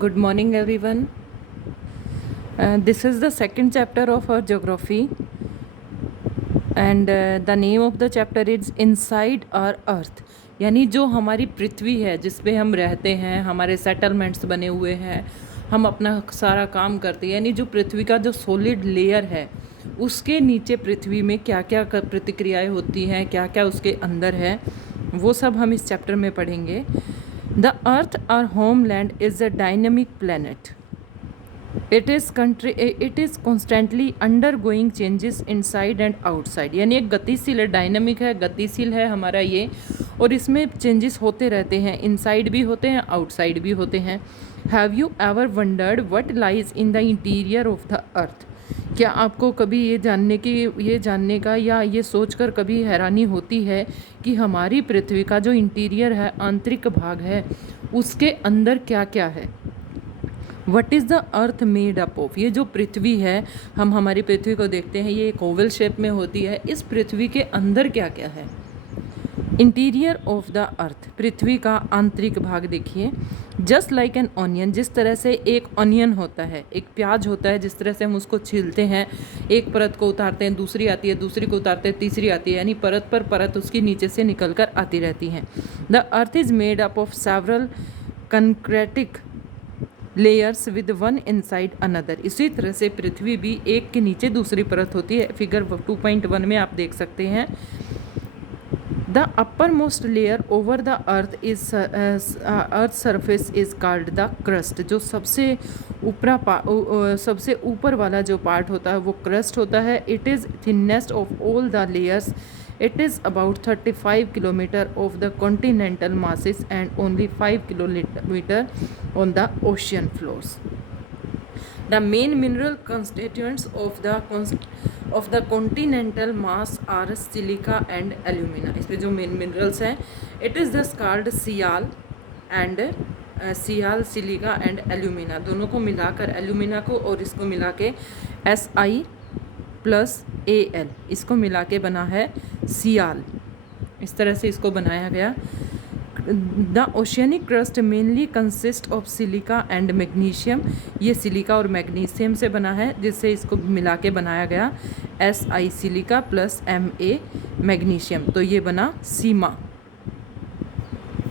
Good morning, everyone. This is the second chapter of our geography, and the name of the chapter is Inside Our Earth. यानी जो हमारी पृथ्वी है जिस पे हम रहते हैं, हमारे सेटलमेंट्स बने हुए हैं, हम अपना सारा काम करते हैं, यानी जो पृथ्वी का जो सॉलिड लेयर है उसके नीचे पृथ्वी में क्या क्या प्रतिक्रियाएं होती हैं, क्या क्या उसके अंदर है, वो सब हम इस चैप्टर में पढ़ेंगे. The earth our homeland is a dynamic planet. It is constantly undergoing changes inside and outside. यानी एक गतिशील है, डायनेमिक है, गतिशील है हमारा ये, और इसमें चेंजेस होते रहते हैं, इनसाइड भी होते हैं, आउटसाइड भी होते हैं. Have you ever wondered what lies in the interior of the अर्थ. क्या आपको कभी ये जानने का या ये सोचकर कभी हैरानी होती है कि हमारी पृथ्वी का जो इंटीरियर है, आंतरिक भाग है, उसके अंदर क्या क्या है. What is the earth made up of. ये जो पृथ्वी है, हम हमारी पृथ्वी को देखते हैं, ये एक ओवल शेप में होती है. इस पृथ्वी के अंदर क्या क्या है. इंटीरियर ऑफ द अर्थ, पृथ्वी का आंतरिक भाग देखिए. जस्ट लाइक एन ऑनियन, जिस तरह से एक ऑनियन होता है, एक प्याज होता है, जिस तरह से हम उसको छीलते हैं, एक परत को उतारते हैं, दूसरी आती है, दूसरी को उतारते हैं, तीसरी आती है, यानी परत पर परत उसकी नीचे से निकल कर आती रहती हैं. The earth is made up of several concentric layers with one inside another. इसी तरह से पृथ्वी भी एक के नीचे दूसरी परत होती है. फिगर 2.1 में आप देख सकते हैं. The upper most layer over the earth is earth surface is called the crust. जो सबसे ऊपर वाला जो पार्ट होता है वो क्रस्ट होता है. It is thinnest of all the layers. It is about 35 kilometer of the continental masses and only 5 kilometer on the ocean floors. The main mineral constituents of the continental mass are silica and alumina. इसमें जो main minerals हैं, it is thus called sial and sial, silica and alumina. दोनों को मिलाकर, alumina को और इसको मिला के Si+Al, इसको मिला के बना है सियाल. इस तरह से इसको बनाया गया. The oceanic crust mainly consist of silica and magnesium. ये सिलिका और मैग्नीशियम से बना है, जिससे इसको मिला के बनाया गया Si silica plus Ma magnesium. तो ये बना सीमा.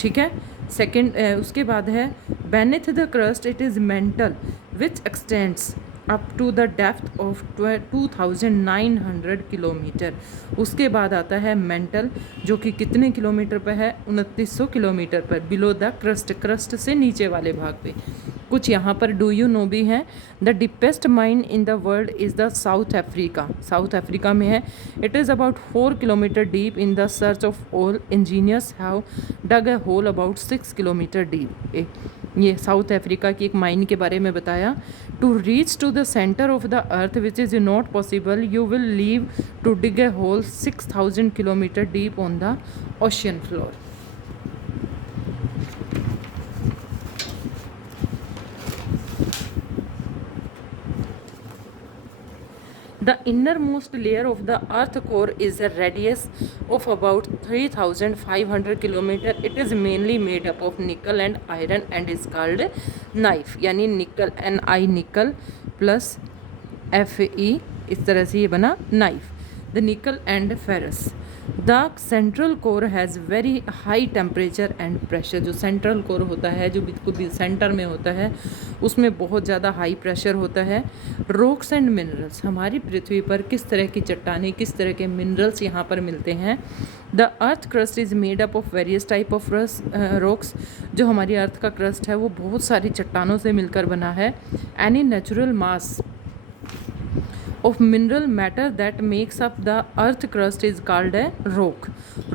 ठीक है. सेकेंड, उसके बाद है beneath the crust it is mantle which extends up to the depth of 2900 kilometre. उसके बाद आता है मेंटल, जो कि कितने किलोमीटर पर है, 2900 किलोमीटर पर, बिलो द क्रस्ट, क्रस्ट से नीचे वाले भाग पे. कुछ यहाँ पर डू यू नो भी हैं. The deepest mine in the world is the South Africa. South Africa में है. It is about 4 kilometre deep. In the search of all engineers have dug a hole about 6 kilometre deep. ये South Africa की एक mine के बारे में बताया. To reach to the centre of the earth which is not possible, you will leave to dig a hole 6000 kilometre deep on the ocean floor. The innermost layer of the earth core is a radius of about 3500 kilometer. It is mainly made up of nickel and iron and is called knife. यानी निकल, Ni nickel plus Fe, इस तरह से ये बना knife. The निकल and ferrous. The central core has very high temperature and pressure. जो central core होता है, जो बिल्कुल भी सेंटर में होता है, उसमें बहुत ज़्यादा हाई प्रेशर होता है. Rocks and minerals. हमारी पृथ्वी पर किस तरह की चट्टानें, किस तरह के मिनरल्स यहाँ पर मिलते हैं. The earth crust is made up of various type of rocks. जो हमारी अर्थ का क्रस्ट है वो बहुत सारी चट्टानों से मिलकर बना है. Any natural mass of mineral matter that makes up the earth crust is called a rock.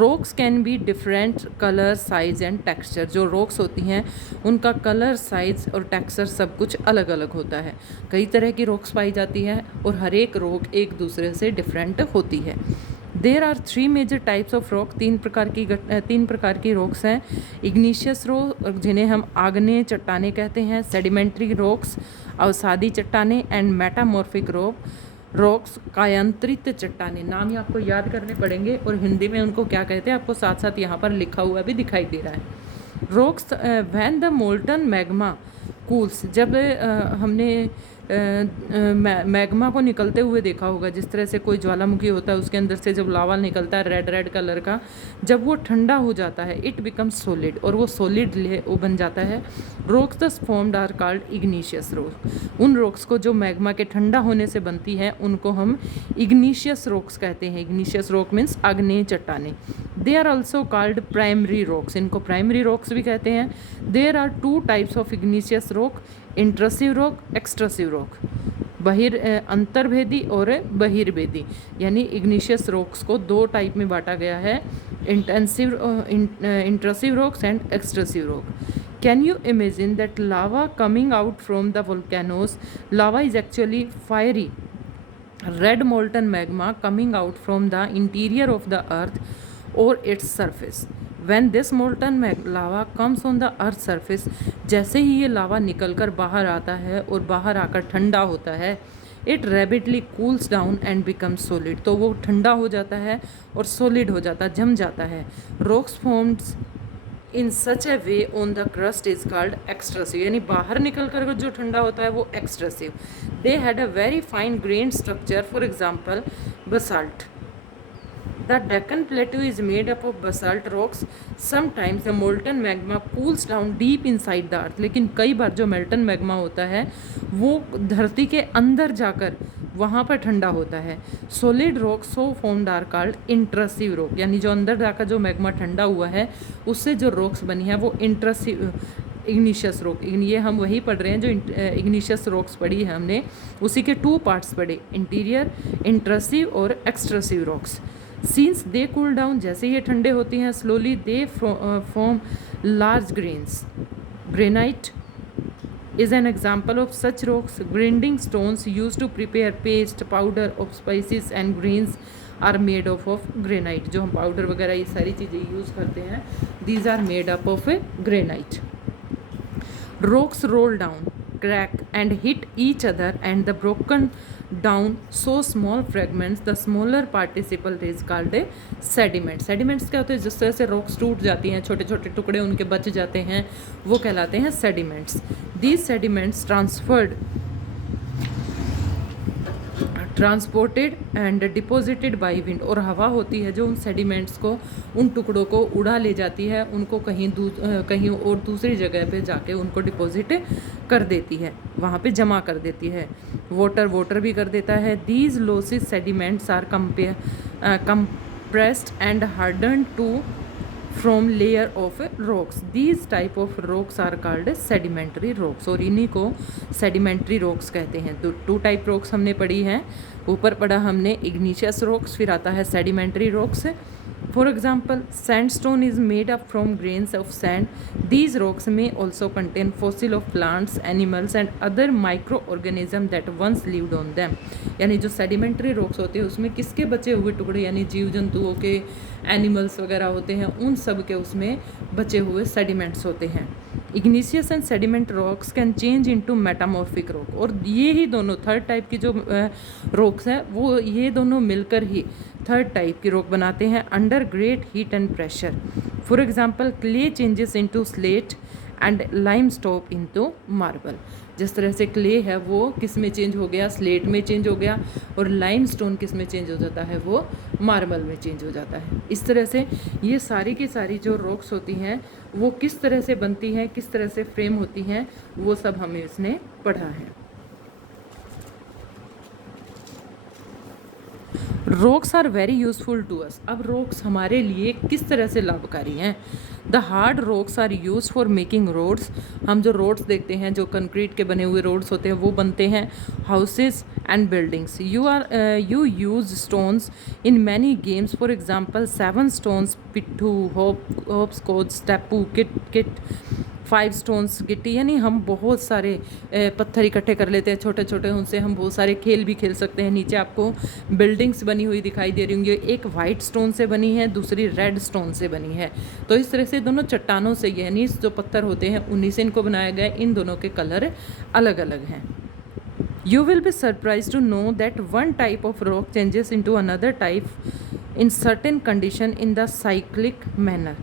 Rocks can be different color, size and texture. जो rocks होती हैं उनका कलर, साइज और टेक्सचर सब कुछ अलग अलग होता है. कई तरह की रॉक्स पाई जाती हैं और हर एक रॉक एक दूसरे से डिफरेंट होती है. There are 3 major types of rock. तीन प्रकार की रॉक्स हैं. इग्निशियस रॉक, जिन्हें हम आग्नेय चट्टानें कहते हैं. सेडिमेंट्री रॉक्स, अवसादी चट्टानें. एंड मेटामॉर्फिक रॉक्स, कायांतरित चट्टानें. नाम ही आपको याद करने पड़ेंगे और हिंदी में उनको क्या कहते हैं आपको साथ साथ यहाँ पर लिखा हुआ भी दिखाई दे रहा है. Rocks when the molten magma cools, जब हमने मैग्मा को निकलते हुए देखा होगा, जिस तरह से कोई ज्वालामुखी होता है उसके अंदर से जब लावा निकलता है रेड रेड कलर का, जब वो ठंडा हो जाता है इट बिकम्स सॉलिड, और वो सॉलिड वो बन जाता है। Rocks thus formed are called igneous rock. उन रॉक्स को जो मैग्मा के ठंडा होने से बनती है उनको हम इग्निशियस रॉक्स कहते हैं। इग्निशियस रॉक मीन्स आग्नेय चट्टानें। They are also called primary rocks, इनको प्राइमरी रॉक्स भी कहते हैं। There are two types of igneous rock, intrusive rock, extrusive rock, अंतर्भेदी और बहिर्भेदी। यानी इग्निशियस रॉक्स को दो टाइप में बांटा गया है, intrusive rocks and extrusive rock. Can you imagine that lava coming out from the volcanoes? Lava is actually fiery red molten magma coming out from the interior of the earth or its surface. When this molten lava comes on the earth surface, जैसे ही ये लावा निकल कर बाहर आता है और बाहर आकर ठंडा होता है, it rapidly cools down and becomes solid, तो वो ठंडा हो जाता है और सॉलिड हो जाता है, जम जाता है। Rocks forms in such a way on the crust is called extrusive, यानी बाहर निकल कर जो ठंडा होता है वो extrusive. They had a very fine grain structure, for example basalt. The Deccan Plateau is made up of basalt rocks. Sometimes the molten magma cools down deep inside the earth. लेकिन कई बार जो मेल्टन मैग्मा होता है वो धरती के अंदर जाकर वहाँ पर ठंडा होता है। Solid rock so formed are called intrusive rock, यानी जो अंदर जाकर जो मैग्मा ठंडा हुआ है उससे जो रॉक्स बनी है वो इंट्रसिव इग्निशियस रॉक। ये हम वही पढ़ रहे हैं जो इग्निशियस रॉक्स पढ़ी है हमने, उसी के टू पार्ट्स पढ़े, इंटीरियर इंट्रसिव और एक्सट्रसिव रॉक्स। सीन्स दे कूल डाउन, जैसे ये ठंडे होती हैं, slowly they form large grains. Granite is an example of such rocks. Grinding stones used to prepare paste, powder of spices and grains are made of granite. जो हम powder वगैरह ये सारी चीज़ें यूज़ करते हैं, these are made up of granite. Rocks roll down, crack and hit each other and the broken down so small fragments, the smaller participle is called a sediment. Sediments क्या होते हैं? जिस तरह से rocks टूट जाती हैं, छोटे छोटे टुकड़े उनके बच जाते हैं, वो कहलाते हैं sediments. These sediments transported and deposited by wind, और हवा होती है जो उन सेडिमेंट्स को, उन टुकड़ों को उड़ा ले जाती है, उनको कहीं और दूसरी जगह पे जाके उनको डिपॉजिट कर देती है, वहाँ पे जमा कर देती है। वाटर भी कर देता है। These losses sediments are compressed and hardened to from layer of rocks. These type of rocks are called sedimentary rocks, और इन्हीं को sedimentary rocks कहते हैं। तो टू टाइप rocks हमने पढ़ी हैं, ऊपर पढ़ा हमने igneous rocks, फिर आता है sedimentary rocks। For example, sandstone is made up from grains of sand. These rocks may also contain fossil of plants, animals and other microorganisms that once lived on them. यानी जो sedimentary rocks होते हैं उसमें किसके बचे हुए टुकड़े, यानी जीव जंतुओं के, एनिमल्स वगैरह होते हैं, उन सब के उसमें बचे हुए सेडिमेंट्स होते हैं। Igneous and sediment rocks can change into metamorphic rock, और ये ही दोनों थर्ड टाइप की जो रॉक्स हैं वो ये दोनों मिलकर ही थर्ड टाइप की रॉक बनाते हैं under great heat and pressure. For example clay changes into slate and limestone into marble. जिस तरह से क्ले है वो किस में चेंज हो गया, स्लेट में चेंज हो गया, और लाइमस्टोन किस में चेंज हो जाता है, वो मार्बल में चेंज हो जाता है। इस तरह से ये सारी की सारी जो रॉक्स होती हैं वो किस तरह से बनती हैं, किस तरह से फ्रेम होती हैं, वो सब हमें इसने पढ़ा है। Rocks are very useful to us. अब रॉक्स हमारे लिए किस तरह से लाभकारी हैं? The hard rocks are use for making roads. हम जो रोड्स देखते हैं, जो कंक्रीट के बने हुए रोड्स होते हैं, वो बनते हैं houses and buildings. You use stones in many games, for example 7 stones पिट्ठू, होप्सकॉच, स्टेपू, किट 5 स्टोन्स गिट्टी, यानी हम बहुत सारे पत्थर इकट्ठे कर लेते हैं छोटे छोटे, उनसे हम बहुत सारे खेल भी खेल सकते हैं। नीचे आपको बिल्डिंग्स बनी हुई दिखाई दे रही होंगी, एक वाइट स्टोन से बनी है, दूसरी रेड स्टोन से बनी है। तो इस तरह से दोनों चट्टानों से, यानी जो पत्थर होते हैं उन्हीं से इनको बनाया गया। इन दोनों के कलर अलग अलग हैं। You will be surprised to know that one type of rock changes into another type in certain condition in the cyclic manner.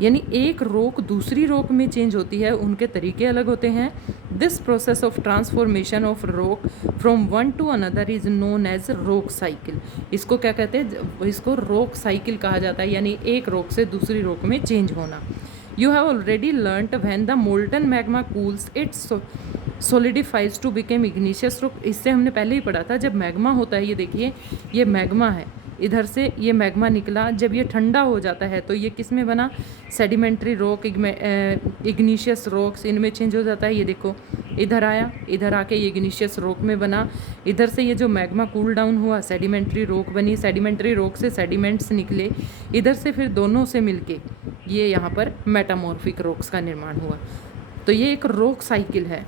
यानी एक रॉक दूसरी रॉक में चेंज होती है, उनके तरीके अलग होते हैं। This process of transformation of rock from one to another is known as rock cycle. इसको क्या कहते हैं? इसको रॉक साइकिल कहा जाता है, यानी एक रॉक से दूसरी रॉक में चेंज होना। You have already learnt when the molten magma cools it solidifies to become igneous rock। इससे हमने पहले ही पढ़ा था, जब मैग्मा होता है, ये देखिए ये मैग्मा है, इधर से ये मैग्मा निकला, जब ये ठंडा हो जाता है तो ये किस में बना? सेडिमेंट्री रॉक, इग्निशियस रॉक्स, इनमें चेंज हो जाता है। ये देखो इधर आया, इधर आके ये इग्निशियस रॉक में बना, इधर से ये जो मैग्मा कूल डाउन हुआ सेडिमेंट्री रॉक बनी, सेडिमेंट्री रॉक से सेडिमेंट्स निकले, इधर से फिर दोनों से मिलके ये यहाँ पर मेटामॉर्फिक रॉक्स का निर्माण हुआ। तो ये एक रॉक साइकिल है।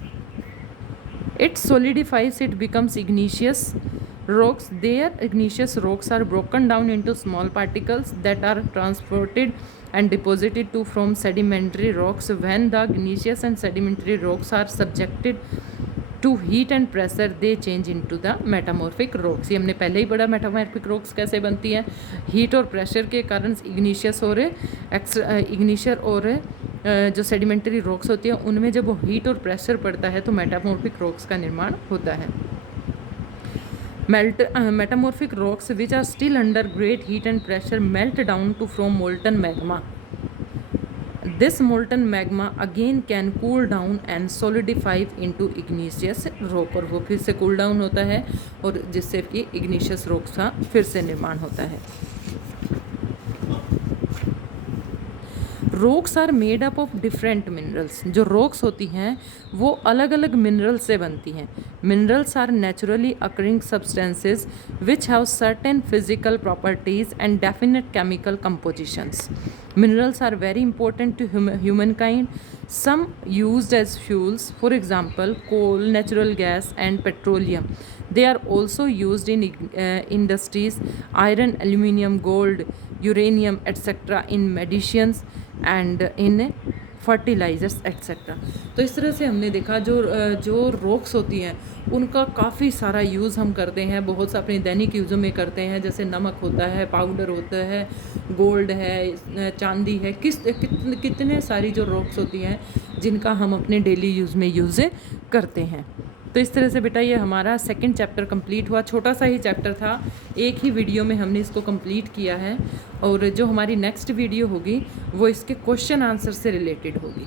It solidifies, it becomes igneous rocks. Their igneous rocks are broken down into small particles that are transported and deposited to from sedimentary rocks. When the igneous and sedimentary rocks are subjected to heat and pressure, they change into the metamorphic rocks। ये हमने पहले ही पढ़ा metamorphic rocks कैसे बनती हैं। Heat और pressure के कारण इग्निशियस और इग्निशियर और जो सेडिमेंट्री रॉक्स होती हैं उनमें जब वो हीट और प्रेशर पड़ता है तो मेटामॉर्फिक रॉक्स का निर्माण होता है। Metamorphic rocks which are still under great heat and pressure melt down to from molten magma. This molten magma again can cool down and solidify into igneous rock। और वो फिर से कूल डाउन होता है और जिससे कि इग्निशियस रॉक्स का फिर से निर्माण होता है। Rocks are made up of different minerals. जो रॉक्स होती हैं वो अलग अलग मिनरल से बनती हैं। Minerals are naturally occurring substances which have certain physical properties and definite chemical compositions. Minerals are very important to humankind. Some used as fuels, for example coal, natural gas and petroleum. They are also used in industries, iron, aluminium, gold, uranium, etc. in medicines and in fertilisers etcetera. तो इस तरह से हमने देखा जो rocks होती हैं उनका काफ़ी सारा यूज़ हम करते हैं, बहुत सा अपने दैनिक यूज़ों में करते हैं। जैसे नमक होता है, पाउडर होता है, गोल्ड है, चांदी है, कितने सारी जो रॉक्स होती हैं जिनका हम अपने डेली यूज़ में यूज़ करते हैं। तो इस तरह से बेटा ये हमारा सेकंड चैप्टर कंप्लीट हुआ। छोटा सा ही चैप्टर था, एक ही वीडियो में हमने इसको कंप्लीट किया है। और जो हमारी नेक्स्ट वीडियो होगी वो इसके क्वेश्चन आंसर से रिलेटेड होगी।